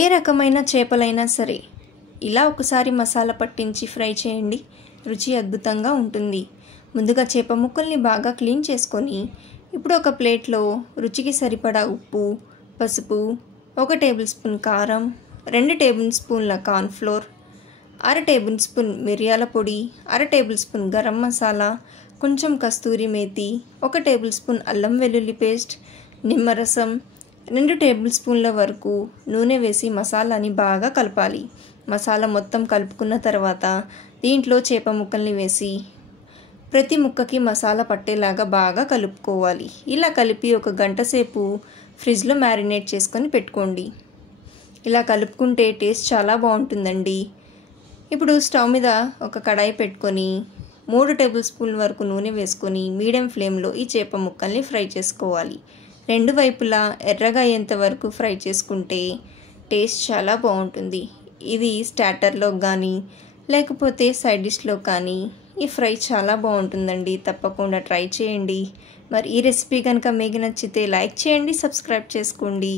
ఏ రకమైన చేపలైనా సరే ఇలా ఒకసారి మసాలా పట్టించి ఫ్రై చేయండి, రుచి అద్భుతంగా ఉంటుంది. ముందుగా చేప ముక్కల్ని బాగా క్లీన్ చేసుకొని ఇప్పుడు ఒక ప్లేట్లో రుచికి సరిపడా ఉప్పు, పసుపు, 1 టేబుల్ స్పూన్ కారం, 2 టేబుల్ స్పూన్ల కార్న్ఫ్లోర్, 1/2 టేబుల్ స్పూన్ మిరియాల పొడి, 1/2 టేబుల్ స్పూన్ గరం మసాలా, కొంచెం కస్తూరి మేతి, 1 టేబుల్ స్పూన్ అల్లం వెల్లుల్లి పేస్ట్, నిమ్మరసం, 2 టేబుల్ స్పూన్ల వరకు నూనె వేసి మసాలాని బాగా కలపాలి. మసాలా మొత్తం కలుపుకున్న తర్వాత దీంట్లో చేప ముక్కల్ని వేసి ప్రతి ముక్కకి మసాలా పట్టేలాగా బాగా కలుపుకోవాలి. ఇలా కలిపి 1 గంట సేపు ఫ్రిడ్జ్లో మ్యారినేట్ చేసుకొని పెట్టుకోండి. ఇలా కలుపుకుంటే టేస్ట్ చాలా బాగుంటుందండి. ఇప్పుడు స్టవ్ మీద ఒక కడాయి పెట్టుకొని 3 టేబుల్ స్పూన్ల వరకు నూనె వేసుకొని మీడియం ఫ్లేమ్లో ఈ చేప ముక్కల్ని ఫ్రై చేసుకోవాలి. 2 వైపులా ఎర్రగా అయ్యేంత వరకు ఫ్రై చేసుకుంటే టేస్ట్ చాలా బాగుంటుంది. ఇది స్టార్టర్లో కానీ లేకపోతే సైడ్ డిష్లో కానీ ఈ ఫ్రై చాలా బాగుంటుందండి. తప్పకుండా ట్రై చేయండి. మరి ఈ రెసిపీ కనుక మీకు నచ్చితే లైక్ చేయండి, సబ్స్క్రైబ్ చేసుకోండి.